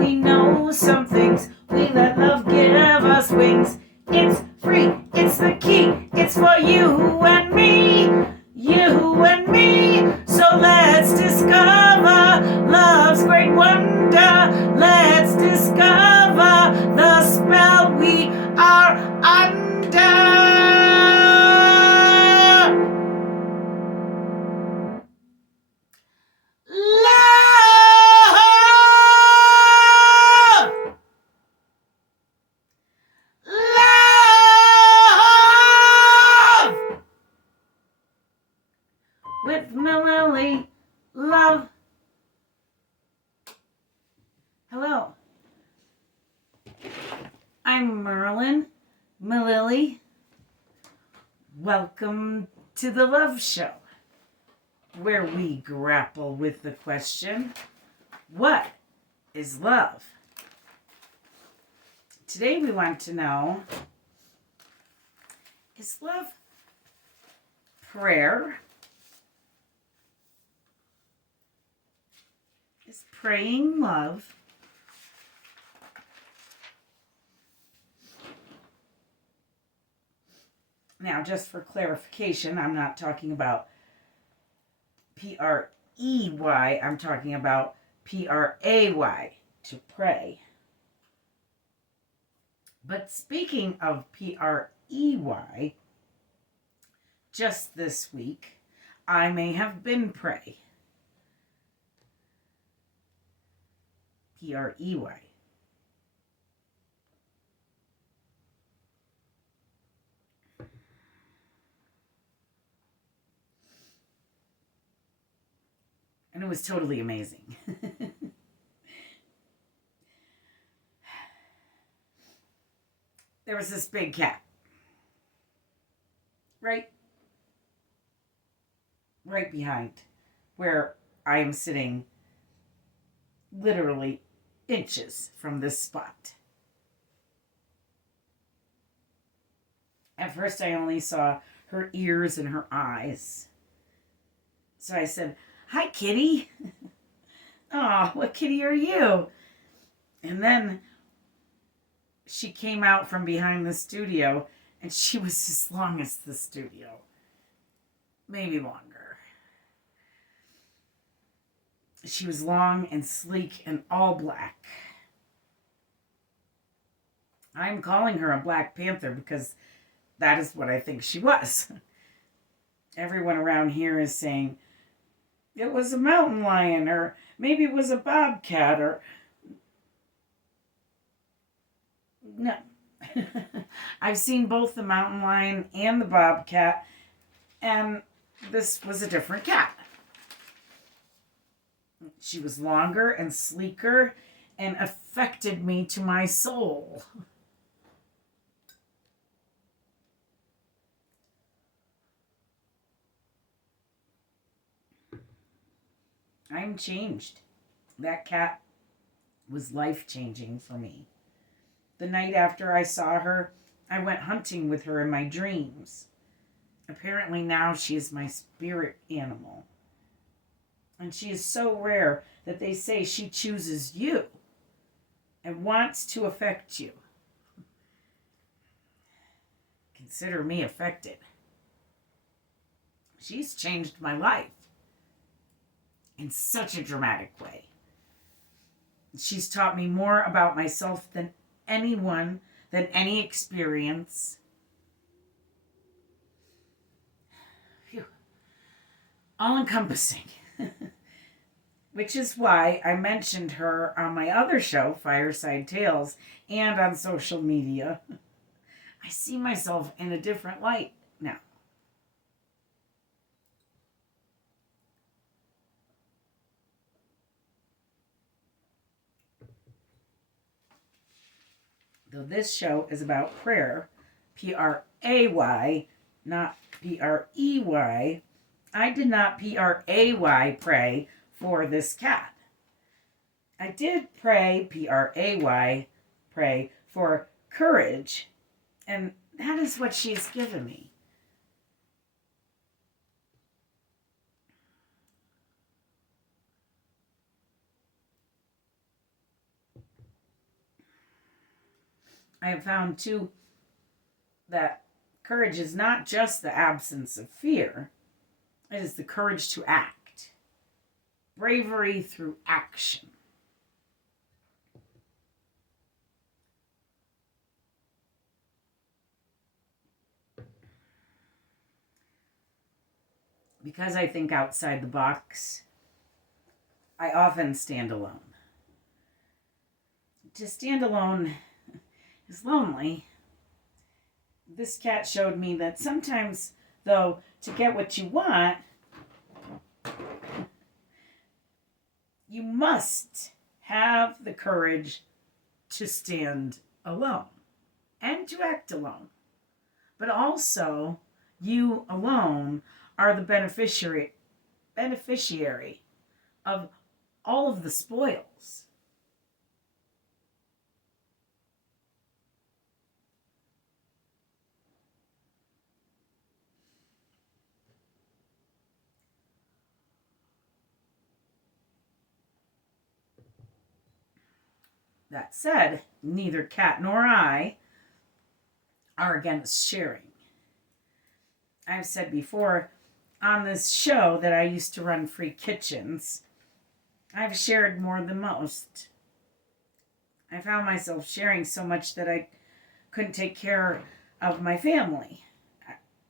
we know some things. We let love give us wings. It's free, it's the key, it's for you and me. You and me. So let's discover love's great wonder. Let's discover the spell we are under. With Mililli, love. Hello. I'm Merlin, Mililli. Welcome to the Love Show, where we grapple with the question, what is love? Today we want to know, is love prayer? Is praying love? Now, just for clarification, I'm not talking about P-R-E-Y. I'm talking about P-R-A-Y, to pray. But speaking of P-R-E-Y, just this week, I may have been pray. P-R-E-Y. And it was totally amazing. There was this big cat. Right behind where I am sitting, literally inches from this spot. At first I only saw her ears and her eyes. So I said, "Hi, kitty." "Oh, what kitty are you?" And then she came out from behind the studio, and she was as long as the studio. Maybe longer. She was long and sleek and all black. I'm calling her a Black Panther because that is what I think she was. Everyone around here is saying it was a mountain lion, or maybe it was a bobcat, or... No. I've seen both the mountain lion and the bobcat, and this was a different cat. She was longer and sleeker and affected me to my soul. I'm changed. That cat was life-changing for me. The night after I saw her, I went hunting with her in my dreams. Apparently now she is my spirit animal. And she is so rare that they say she chooses you and wants to affect you. Consider me affected. She's changed my life in such a dramatic way. She's taught me more about myself than anyone, than any experience. Phew. All-encompassing. Which is why I mentioned her on my other show, Fireside Tales, and on social media. I see myself in a different light now. Though this show is about prayer, P-R-A-Y, not P-R-E-Y, I did not P-R-A-Y pray for this cat. I did pray, P-R-A-Y, pray for courage, and that is what she's given me. I have found too that courage is not just the absence of fear, it is the courage to act. Bravery through action. Because I think outside the box, I often stand alone. To stand alone is lonely. This cat showed me that sometimes, though, to get what you want, you must have the courage to stand alone and to act alone. But also, you alone are the beneficiary of all of the spoils. That said, neither Kat nor I are against sharing. I've said before on this show that I used to run free kitchens. I've shared more than most. I found myself sharing so much that I couldn't take care of my family.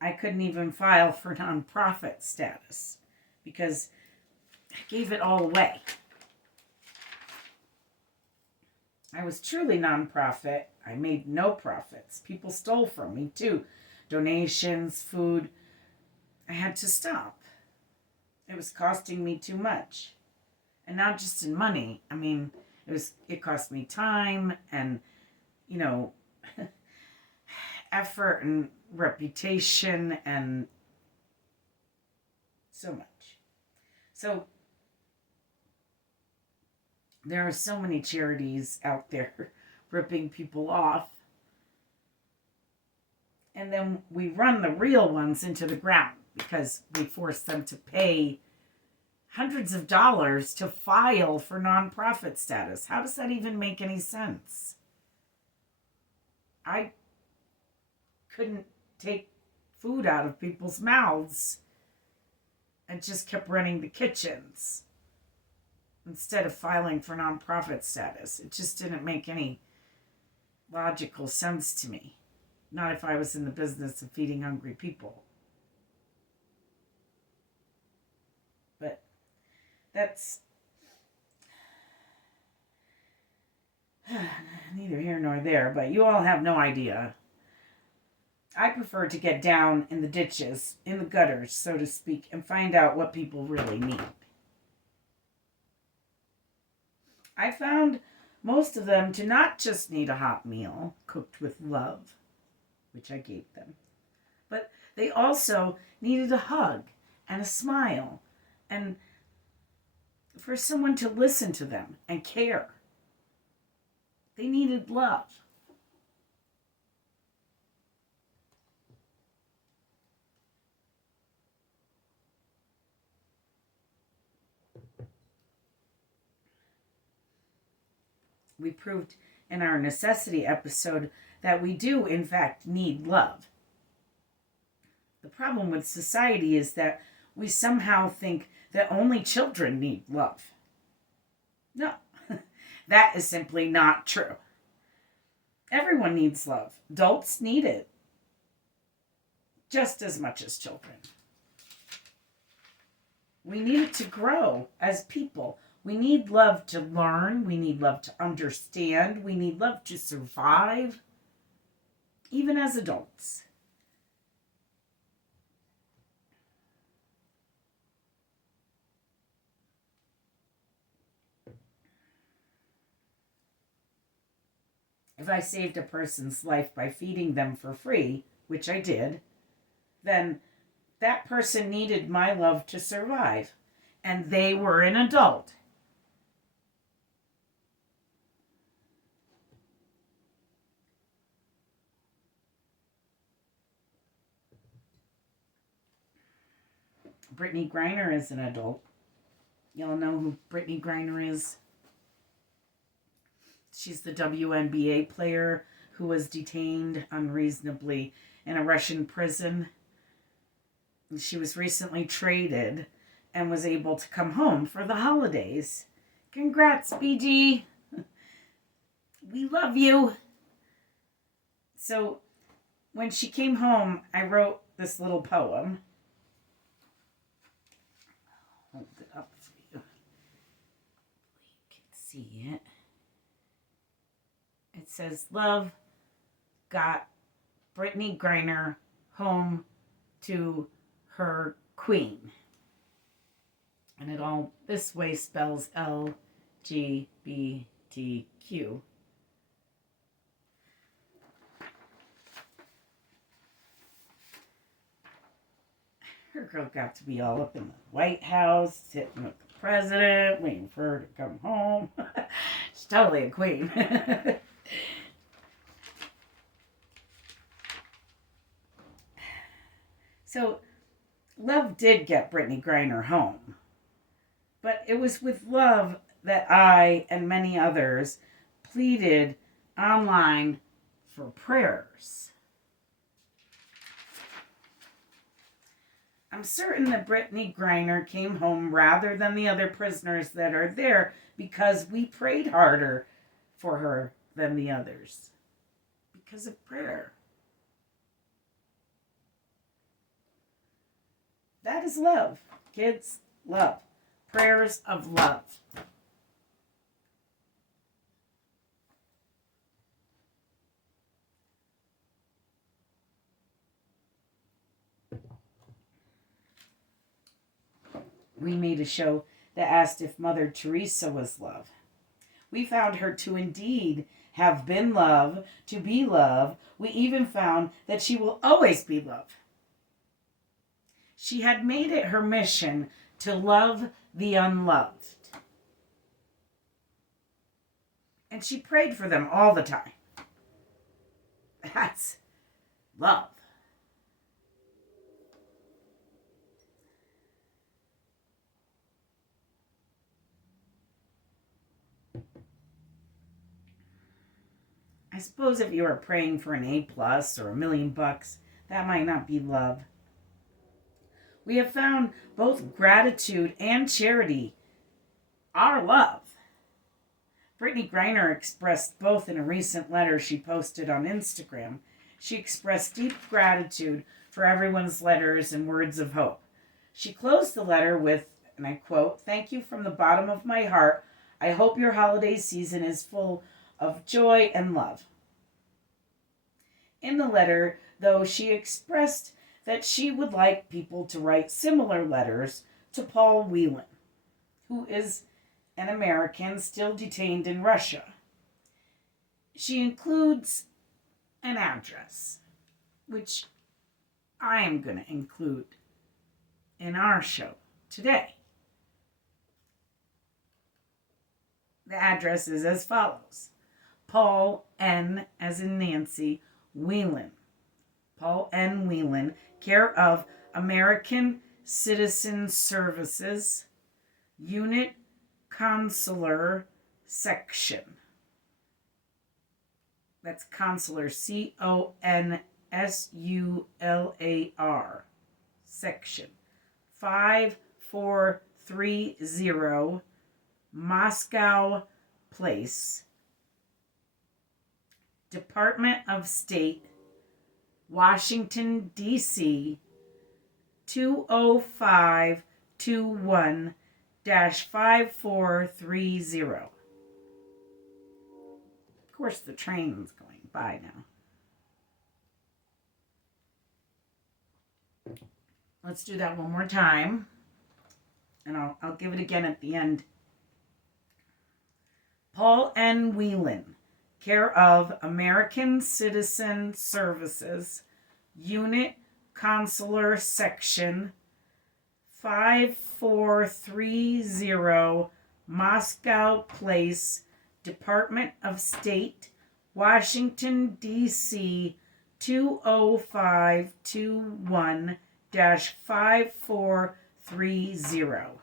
I couldn't even file for nonprofit status because I gave it all away. I was truly nonprofit. I made no profits. People stole from me too. Donations, food. I had to stop. It was costing me too much. And not just in money. I mean, it cost me time and, effort and reputation and so much. So there are so many charities out there ripping people off. And then we run the real ones into the ground because we force them to pay hundreds of dollars to file for nonprofit status. How does that even make any sense? I couldn't take food out of people's mouths and just kept running the kitchens instead of filing for nonprofit status. It just didn't make any logical sense to me. Not if I was in the business of feeding hungry people. But that's neither here nor there, but you all have no idea. I prefer to get down in the ditches, in the gutters, so to speak, and find out what people really need. I found most of them to not just need a hot meal cooked with love, which I gave them, but they also needed a hug and a smile and for someone to listen to them and care. They needed love. We proved in our necessity episode that we do, in fact, need love. The problem with society is that we somehow think that only children need love. No, that is simply not true. Everyone needs love. Adults need it just as much as children. We need it to grow as people. We need love to learn. We need love to understand. We need love to survive, even as adults. If I saved a person's life by feeding them for free, which I did, then that person needed my love to survive, and they were an adult. Brittany Griner is an adult. Y'all know who Brittany Griner is? She's the WNBA player who was detained unreasonably in a Russian prison. She was recently traded and was able to come home for the holidays. Congrats, BG. We love you. So when she came home, I wrote this little poem. Hold it up for you. You can see it. It says, love got Brittany Griner home to her queen. And it all this way spells LGBTQ. Her girl got to be all up in the White House, sitting with the president, waiting for her to come home. She's totally a queen. So, love did get Brittany Griner home. But it was with love that I and many others pleaded online for prayers. I'm certain that Brittany Griner came home rather than the other prisoners that are there because we prayed harder for her than the others. Because of prayer. That is love, kids. Love. Prayers of love. We made a show that asked if Mother Teresa was love. We found her to indeed have been love, to be love. We even found that she will always be love. She had made it her mission to love the unloved. And she prayed for them all the time. That's love. I suppose if you were praying for an A+ or $1 million, that might not be love. We have found both gratitude and charity are love. Brittany Griner expressed both in a recent letter she posted on Instagram. She expressed deep gratitude for everyone's letters and words of hope. She closed the letter with, and I quote, "Thank you from the bottom of my heart. I hope your holiday season is full of joy and love." In the letter, though, she expressed that she would like people to write similar letters to Paul Whelan, who is an American still detained in Russia. She includes an address, which I am going to include in our show today. The address is as follows. Paul N, as in Nancy, Whelan. Paul N. Whelan, care of American Citizen Services, Unit Consular Section. That's Consular, CONSULAR, Section. 5430 Moscow Place, Department of State, Washington, D.C., 20521-5430. Of course, the train's going by now. Let's do that one more time. And I'll give it again at the end. Paul N. Whelan, care of American Citizen Services, Unit Consular Section, 5430 Moscow Place, Department of State, Washington, D.C., 20521-5430.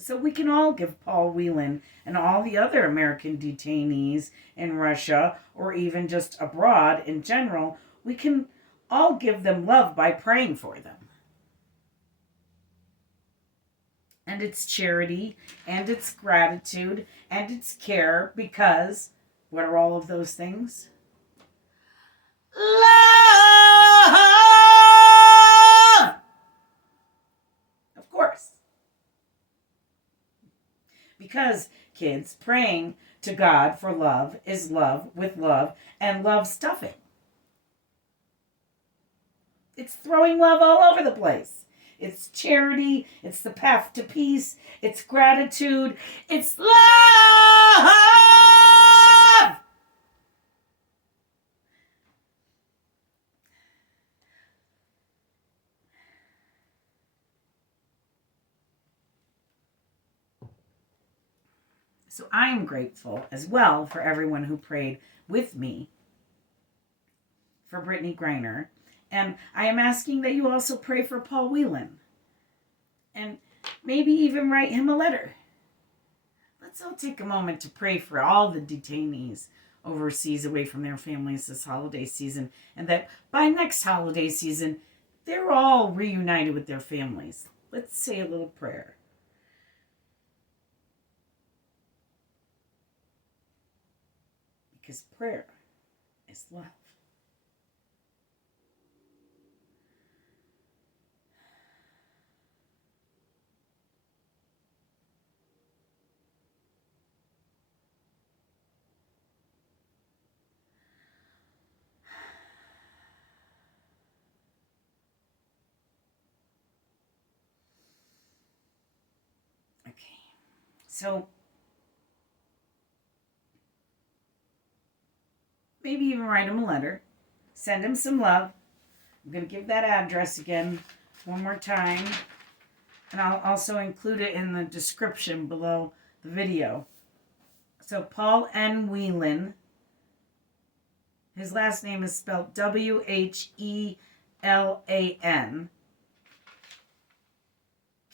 So we can all give Paul Whelan and all the other American detainees in Russia or even just abroad in general, we can all give them love by praying for them. And it's charity, and it's gratitude, and it's care, because what are all of those things? Love! Of course. Because, kids, praying to God for love is love with love and love stuffing. It's throwing love all over the place. It's charity. It's the path to peace. It's gratitude. It's love! So I am grateful as well for everyone who prayed with me for Brittany Griner. And I am asking that you also pray for Paul Whelan. And maybe even write him a letter. Let's all take a moment to pray for all the detainees overseas away from their families this holiday season. And that by next holiday season, they're all reunited with their families. Let's say a little prayer. Because prayer is love. Okay, so maybe even write him a letter. Send him some love. I'm going to give that address again one more time. And I'll also include it in the description below the video. So Paul N. Whelan. His last name is spelled Whelan.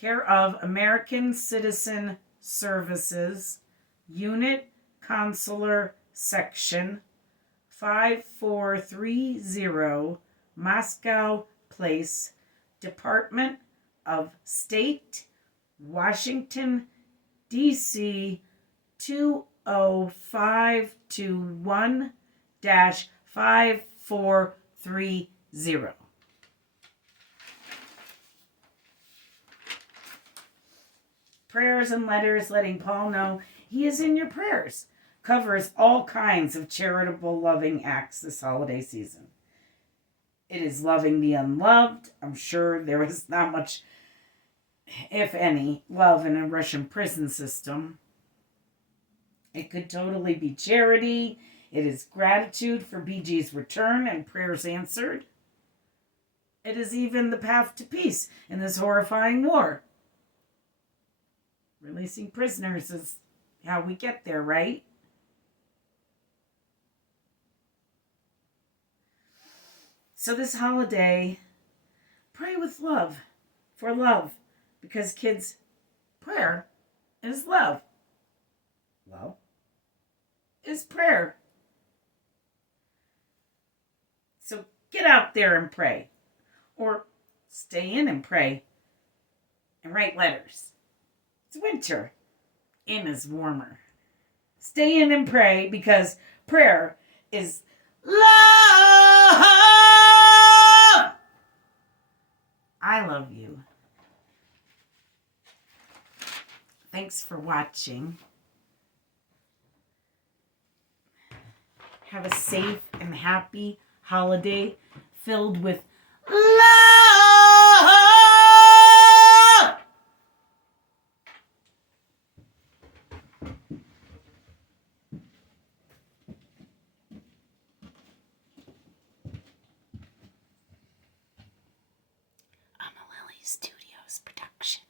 Care of American Citizen Services, Unit Consular Section, 5430 Moscow Place, Department of State, Washington, D.C. 20521-5430. Prayers and letters letting Paul know he is in your prayers covers all kinds of charitable loving acts this holiday season. It is loving the unloved. I'm sure there is not much, if any, love in a Russian prison system. It could totally be charity. It is gratitude for BG's return and prayers answered. It is even the path to peace in this horrifying war. Releasing prisoners is how we get there, right? So this holiday, pray with love, for love. Because kids, prayer is love. Love is prayer. So get out there and pray. Or stay in and pray. And write letters. It's winter. In is warmer. Stay in and pray because prayer is love. I love you. Thanks for watching. Have a safe and happy holiday filled with love. A Mililli Studios production.